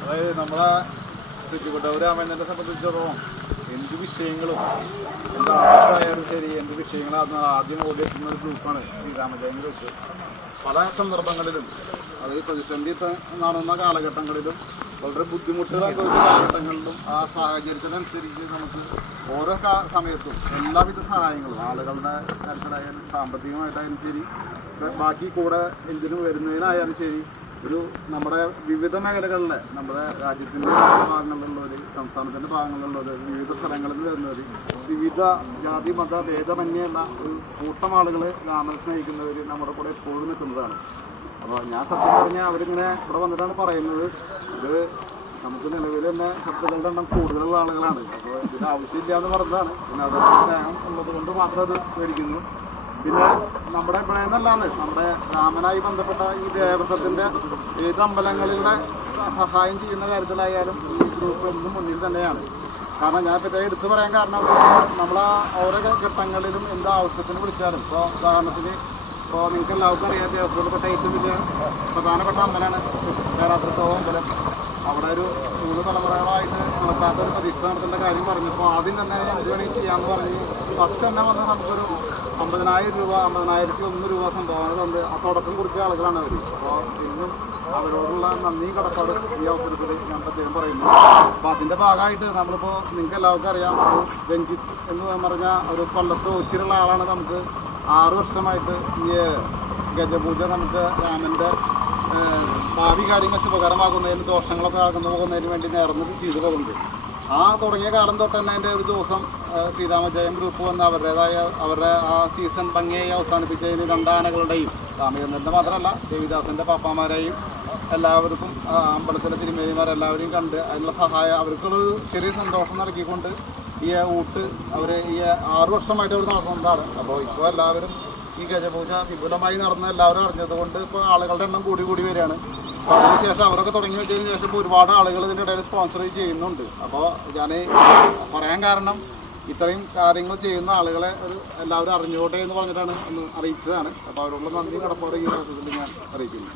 അതായത് നമ്മളെ തെച്ചുകൊണ്ടവർ രാമേന്ദ്രനെ സംബന്ധിച്ചിടത്തോളം എന്ത് വിഷയങ്ങളും? ആവശ്യമായാലും ശരി എന്ത് വിഷയങ്ങളും? അത് ആദ്യം ഓടിയെത്തുന്ന ഒരു ഗ്രൂപ്പാണ് ശ്രീരാമജയം ഗ്രൂപ്പ് പല സന്ദർഭങ്ങളിലും അത് പ്രതിസന്ധി നടന്ന കാലഘട്ടങ്ങളിലും വളരെ ബുദ്ധിമുട്ടുകൾ അനുഭവിച്ച കാലഘട്ടങ്ങളിലും ആ സാഹചര്യത്തിനനുസരിച്ച് നമുക്ക് ഓരോ സമയത്തും എല്ലാവിധ സഹായങ്ങളും ആളുകളുടെ കാര്യത്തിലായാലും സാമ്പത്തികമായിട്ടായാലും ശരി ബാക്കി കൂടെ എന്തിനും വരുന്നതിനായാലും ശരി ഒരു നമ്മുടെ വിവിധ മേഖലകളിലെ നമ്മുടെ രാജ്യത്തിന്റെ ഭാഗങ്ങളിലുള്ളവർ സംസ്ഥാനത്തിന്റെ ഭാഗങ്ങളിലുള്ളവർ വിവിധ സ്ഥലങ്ങളിൽ നിന്ന് വരുന്നവർ വിവിധ ജാതി മത ഭേദമന്യുള്ള ഒരു കൂട്ടം ആളുകൾ രാമനെ സ്നേഹിക്കുന്നവർ നമ്മുടെ കൂടെ എപ്പോഴും നിൽക്കുന്നതാണ്. അപ്പോൾ ഞാൻ സത്യം പറഞ്ഞാൽ അവരിങ്ങനെ ഇവിടെ വന്നിട്ടാണ് പറയുന്നത്. ഇത് നമുക്ക് നിലവിൽ തന്നെ ശബ്ദങ്ങളുടെ എണ്ണം കൂടുതലുള്ള ആളുകളാണ്. അപ്പോൾ ഇതിന് ആവശ്യമില്ല എന്ന് പറഞ്ഞതാണ്. പിന്നെ അതൊക്കെ ഉള്ളത് കൊണ്ട് മാത്രം അത് മേടിക്കുന്നു. പിന്നെ നമ്മുടെ ഇവിടെ നമ്മുടെ രാമനായി ബന്ധപ്പെട്ട ഈ ദേവസ്വത്തിന്റെ ഏത് അമ്പലങ്ങളിലെ സഹായം ചെയ്യുന്ന കാര്യത്തിലായാലും ഈ ഗ്രൂപ്പ് എന്നും മുന്നിൽ തന്നെയാണ്. കാരണം ഞാൻ ഇപ്പോൾ എടുത്തു പറയാൻ കാരണം നമ്മൾ ഓരോ ഘട്ടങ്ങളിലും എന്ത് ആവശ്യത്തിന് വിളിച്ചാലും ഇപ്പോൾ ഉദാഹരണത്തിന് ഇപ്പോൾ നിങ്ങൾക്ക് എല്ലാവർക്കും അറിയാം ദേവസ്വത്തിൽപ്പെട്ട ഏറ്റവും വലിയ പ്രധാനപ്പെട്ട അമ്പലമാണ് വേറാത്രത്തോളം അമ്പലം. അവിടെ ഒരു മൂന്ന് തലമുറകളായിട്ട് നടക്കാത്ത ഒരു പ്രതീക്ഷ നടത്തേണ്ട കാര്യം പറഞ്ഞപ്പോൾ ആദ്യം തന്നെ നമുക്ക് വേണമെങ്കിൽ ചെയ്യാമെന്ന് പറഞ്ഞ് ഫസ്റ്റ് തന്നെ വന്ന് നമുക്കൊരു അമ്പതിനായിരം രൂപ അമ്പതിനായിരത്തി ഒന്ന് രൂപ സംഭാവന തന്ന് ആ കുറിച്ച ആളുകളാണ് അവർ അപ്പോൾ ഇന്നും അവരോടുള്ള നന്ദിയും കടപ്പാട് ഈ അവസരത്തിൽ ഞാൻ പ്രത്യേകം പറയുന്നു. അപ്പോൾ അതിന്റെ ഭാഗമായിട്ട് നമ്മളിപ്പോൾ നിങ്ങൾക്ക് എല്ലാവർക്കും അറിയാം ഒരു രഞ്ജിത്ത് എന്ന് പറഞ്ഞ ഒരു കൊല്ലത്ത് ഒച്ചിരുള്ള ആളാണ് നമുക്ക് ആറ് വർഷമായിട്ട് ഈ ഗജപൂജ നമുക്ക് രാമന്റെ ഭാവി കാര്യങ്ങൾ ശുഭകരമാകുന്നതിന് ദോഷങ്ങളൊക്കെ അകന്നു പോകുന്നതിന് വേണ്ടി നേർന്ന് ചെയ്തു പോകുന്നുണ്ട്. ആ തുടങ്ങിയ കാലം തൊട്ട് തന്നെ എന്റെ ഒരു ദിവസം ശ്രീരാമജയം ഗ്രൂപ്പ് വന്ന് അവരുടേതായ അവരുടെ ആ സീസൺ ഭംഗിയായി അവസാനിപ്പിച്ചതിന് രണ്ടാനകളുടെയും രാമചന്ദ്രന്റെ മാത്രമല്ല ദേവിദാസന്റെ പാപ്പാമാരെയും എല്ലാവർക്കും അമ്പലത്തിലെ തിരുമേനിമാരെല്ലാവരെയും കണ്ട് അതിനുള്ള സഹായം അവർക്കുള്ളൊരു ചെറിയ സന്തോഷം നൽകിക്കൊണ്ട് ഈ ഊട്ട് അവർ ഈ ആറു വർഷമായിട്ട് അവർ നടത്തുന്നതാണ് അപ്പോൾ ഇപ്പോൾ എല്ലാവരും ഈ ഗജപൂജ വിപുലമായി നടന്ന എല്ലാവരും അറിഞ്ഞതുകൊണ്ട് ഇപ്പോൾ ആളുകളുടെ എണ്ണം കൂടി കൂടി വരികയാണ്. അതിനുശേഷം അവരൊക്കെ തുടങ്ങി വെച്ചതിന് ശേഷം ഇപ്പോൾ ഒരുപാട് ആളുകൾ ഇതിന്റെ ഇടയിൽ സ്പോൺസർ ചെയ്യുന്നുണ്ട്. അപ്പോൾ ഞാൻ പറയാൻ കാരണം ഇത്രയും കാര്യങ്ങൾ ചെയ്യുന്ന ആളുകളെ ഒരു എല്ലാവരും അറിഞ്ഞോട്ടെ എന്ന് പറഞ്ഞിട്ടാണ് ഒന്ന് അറിയിച്ചതാണ്. അപ്പോൾ അവരോടുള്ള നന്ദി കടപ്പാട് ഈ ഞാൻ അറിയിക്കുന്നു.